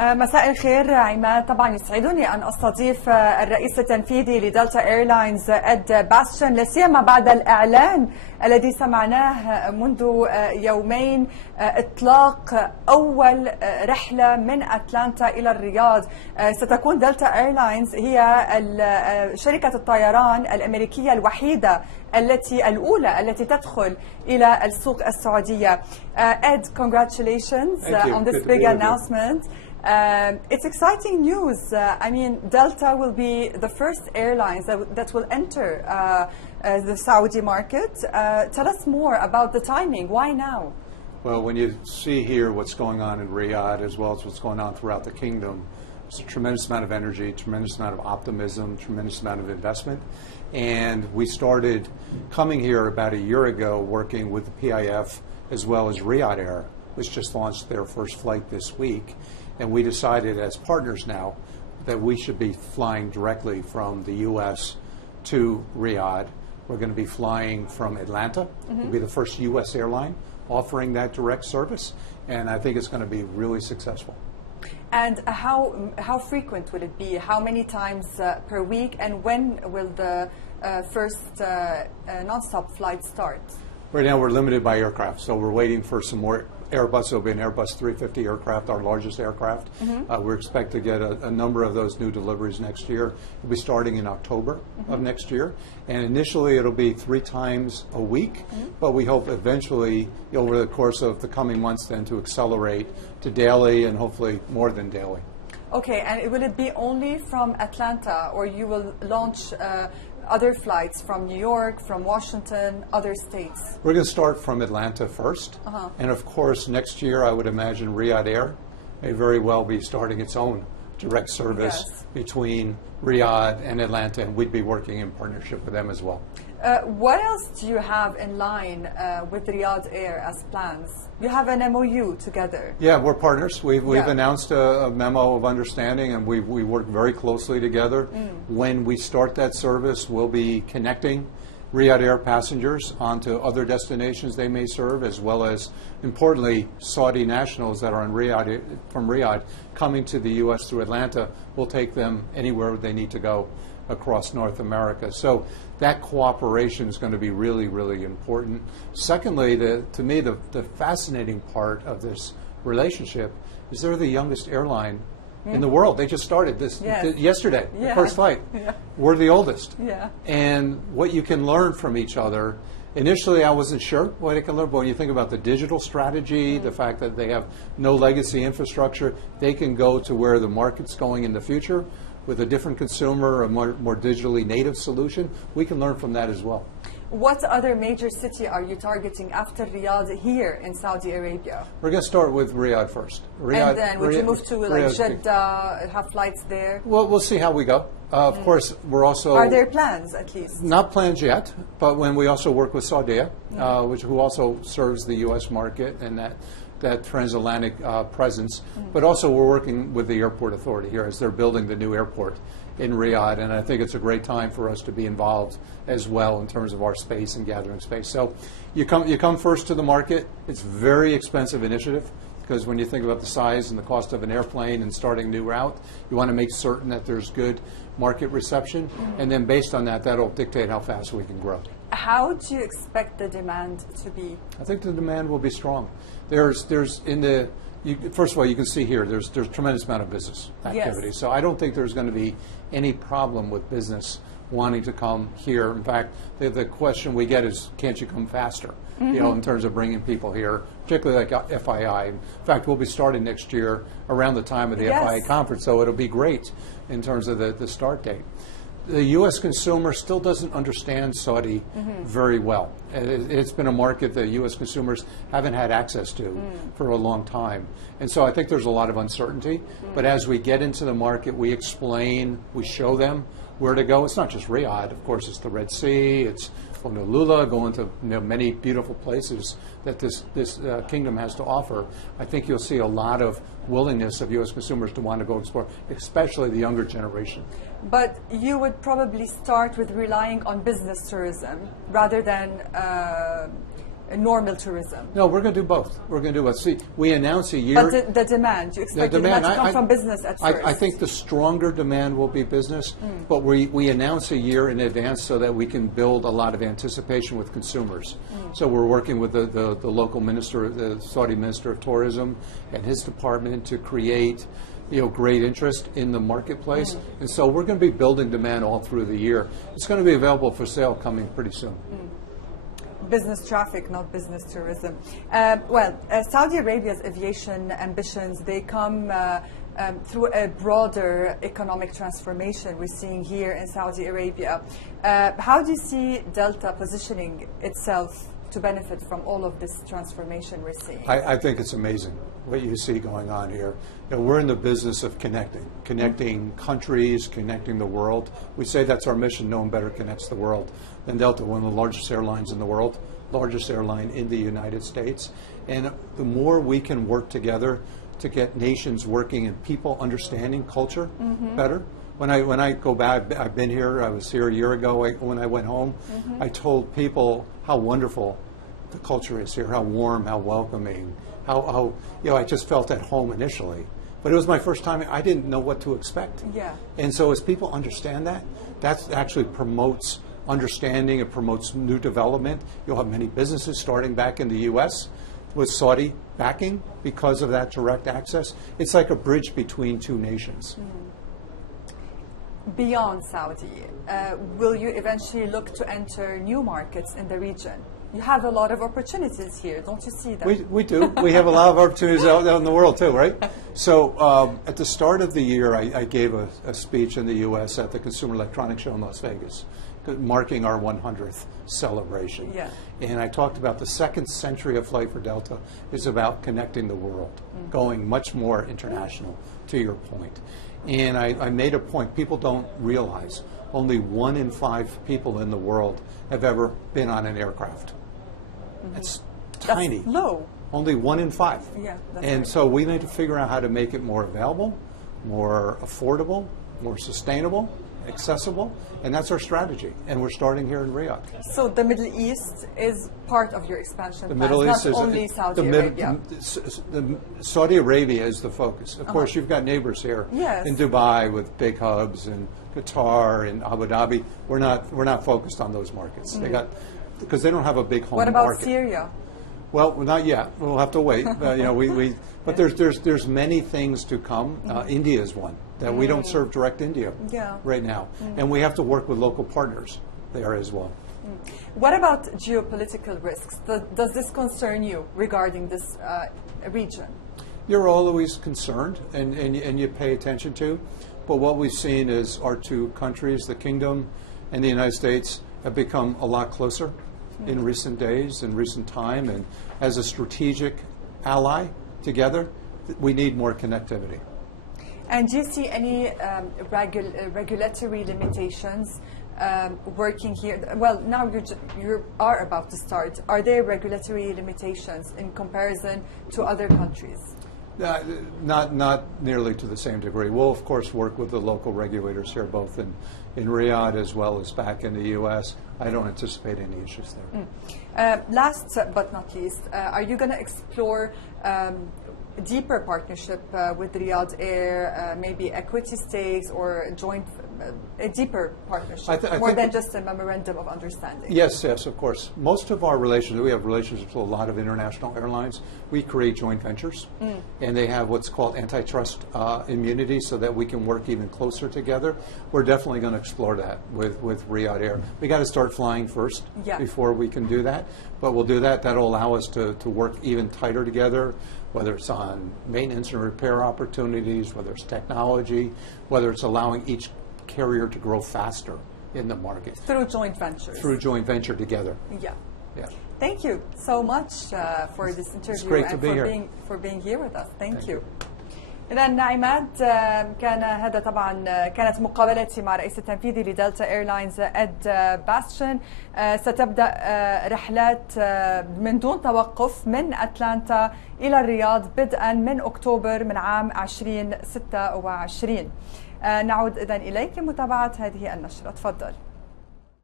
مساء الخير عماد. طبعا يسعدني أن أستضيف الرئيس التنفيذي لدلتا ايرلاينز إد باستيان، لا سيما بعد الإعلان الذي سمعناه منذ يومين إطلاق أول رحلة من أتلانتا إلى الرياض. ستكون دلتا ايرلاينز هي شركة الطيران الأمريكية الوحيدة الأولى التي تدخل إلى السوق السعودية. Ed, congratulations on this big announcement. It's exciting news. I mean, Delta will be the first airlines that will enter the Saudi market. Tell us more about the timing. Why now? Well, when you see here what's going on in Riyadh as well as what's going on throughout the kingdom, it's a tremendous amount of energy, tremendous amount of optimism, tremendous amount of investment. And we started coming here about a year ago working with the PIF as well as Riyadh Air, which just launched their first flight this week. And we decided as partners now that we should be flying directly from the U.S. to Riyadh. We're going to be flying from Atlanta. We'll be the first U.S. airline offering that direct service. And I think it's going to be really successful. And how frequent will it be? How many times per week? And when will the first non-stop flight start? Right now we're limited by aircraft, so we're waiting for some more Airbus. There'll be an Airbus 350 aircraft, our largest aircraft. We expect to get a number of those new deliveries next year. It'll be starting in October of next year. And initially it'll be 3 times a week, but we hope eventually over the course of the coming months then to accelerate to daily and hopefully more than daily. Okay, and will it be only from Atlanta, or you will launch other flights from New York, from Washington, other states? We're going to start from Atlanta first. And of course, next year, I would imagine Riyadh Air may very well be starting its own direct service between Riyadh and Atlanta, and we'd be working in partnership with them as well. What else do you have in line with Riyadh Air as plans? You have an MOU together. Yeah, we're partners. We've announced a memo of understanding, and we work very closely together. When we start that service, we'll be connecting Riyadh Air passengers onto other destinations they may serve, as well as, importantly, Saudi nationals that are from Riyadh coming to the U.S. through Atlanta. We'll take them anywhere they need to go across North America. So that cooperation is going to be really, really important. Secondly, to me, the fascinating part of this relationship is they're the youngest airline in the world. They just started this yesterday, the first flight. We're the oldest. And what you can learn from each other, initially I wasn't sure what I can learn, but when you think about the digital strategy, the fact that they have no legacy infrastructure, they can go to where the market's going in the future with a different consumer, a more digitally native solution. We can learn from that as well. What other major city are you targeting after Riyadh here in Saudi Arabia? We're going to start with Riyadh first. And then would you move to like Jeddah, have flights there? Well, we'll see how we go. Of course, we're also... Are there plans, at least? Not plans yet, but when we also work with Saudia, who also serves the U.S. market and that transatlantic presence. But also we're working with the airport authority here as they're building the new airport in Riyadh, and I think it's a great time for us to be involved as well in terms of our space and gathering space. So you come first to the market. It's a very expensive initiative because when you think about the size and the cost of an airplane and starting a new route, you want to make certain that there's good market reception, and then based on that, that'll dictate how fast we can grow. How do you expect the demand to be? I think the demand will be strong. First of all, you can see here, there's a tremendous amount of business activity. So I don't think there's going to be any problem with business wanting to come here. In fact, the question we get is, can't you come faster? In terms of bringing people here, particularly like FII. In fact, we'll be starting next year around the time of the FII conference, so it'll be great in terms of the start date. The U.S. consumer still doesn't understand Saudi very well. It's been a market that U.S. consumers haven't had access to for a long time. And so I think there's a lot of uncertainty. But as we get into the market, we explain, we show them where to go. It's not just Riyadh. Of course, it's the Red Sea. It's Honolulu, going to many beautiful places that this kingdom has to offer. I think you'll see a lot of willingness of U.S. consumers to want to go explore, especially the younger generation. But you would probably start with relying on business tourism rather than normal tourism? No, we're going to do both. We're going to do both. See, we announce a year. But the demand, you expect the demand to come from business at first? I think the stronger demand will be business, but we announce a year in advance so that we can build a lot of anticipation with consumers. So we're working with the local minister, the Saudi Minister of Tourism, and his department to create great interest in the marketplace. And so we're going to be building demand all through the year. It's going to be available for sale coming pretty soon. Business traffic, not business tourism. Saudi Arabia's aviation ambitions, they come through a broader economic transformation we're seeing here in Saudi Arabia. How do you see Delta positioning itself to benefit from all of this transformation we're seeing? I think it's amazing what you see going on here. We're in the business of connecting countries, connecting the world. We say that's our mission. No one better connects the world than Delta, one of the largest airlines in the world, largest airline in the United States. And the more we can work together to get nations working and people understanding culture better. When I go back, I've been here, I was here a year ago. When I went home, I told people how wonderful the culture is here, how warm, how welcoming, how I just felt at home initially. But it was my first time. I didn't know what to expect. Yeah. And so as people understand that actually promotes understanding, it promotes new development. You'll have many businesses starting back in the U.S. with Saudi backing because of that direct access. It's like a bridge between two nations. Beyond Saudi, will you eventually look to enter new markets in the region? You have a lot of opportunities here, don't you see that? We do. We have a lot of opportunities out in the world too, right? So at the start of the year, I gave a speech in the U.S. at the Consumer Electronics Show in Las Vegas, marking our 100th celebration. Yeah. And I talked about the second century of flight for Delta is about connecting the world, going much more international, to your point. And I made a point, people don't realize only 1 in 5 people in the world have ever been on an aircraft. It's tiny. That's low. Only 1 in 5. Yeah, and so we need to figure out how to make it more available, more affordable, more sustainable, accessible, and that's our strategy. And we're starting here in Riyadh. So the Middle East is part of your expansion plans, Middle East not is only Saudi Arabia. Saudi Arabia is the focus. Of course, you've got neighbors here in Dubai with big hubs, and Qatar and Abu Dhabi. We're not focused on those markets. Because they don't have a big home market. What about Syria? Well, not yet. We'll have to wait. But there's many things to come. India is one that we don't serve direct India right now, and we have to work with local partners there as well. What about geopolitical risks? Does this concern you regarding this region? You're always concerned, and you pay attention to. But what we've seen is our two countries, the Kingdom and the United States, have become a lot closer in recent days, in recent time, and as a strategic ally together, we need more connectivity. And do you see any regulatory limitations working here? Well, now you are about to start. Are there regulatory limitations in comparison to other countries? Not nearly to the same degree. We'll, of course, work with the local regulators here, both in Riyadh as well as back in the U.S. I don't anticipate any issues there. Last but not least, are you going to explore deeper partnership with Riyadh Air, maybe equity stakes or a deeper partnership, more than just a memorandum of understanding? Yes, of course. Most of our relationships, we have relationships with a lot of international airlines. We create joint ventures, and they have what's called antitrust immunity so that we can work even closer together. We're definitely going to explore that with Riyadh Air. We got to start flying first before we can do that, but we'll do that. That'll allow us to work even tighter together, whether it's on maintenance and repair opportunities, whether it's technology, whether it's allowing each carrier to grow faster in the market. Through joint ventures. Through joint venture together. Yeah. Thank you so much for this interview. It's great to be here. For being here with us. Thank you. إذا عماد، كان هذا طبعا كانت مقابلتي مع رئيس التنفيذي لدلتا ايرلاينز إد باستيان. ستبدأ رحلات من دون توقف من أتلانتا إلى الرياض بدءا من أكتوبر من عام 2026. نعود إذن إليك لمتابعة هذه النشرة. تفضل.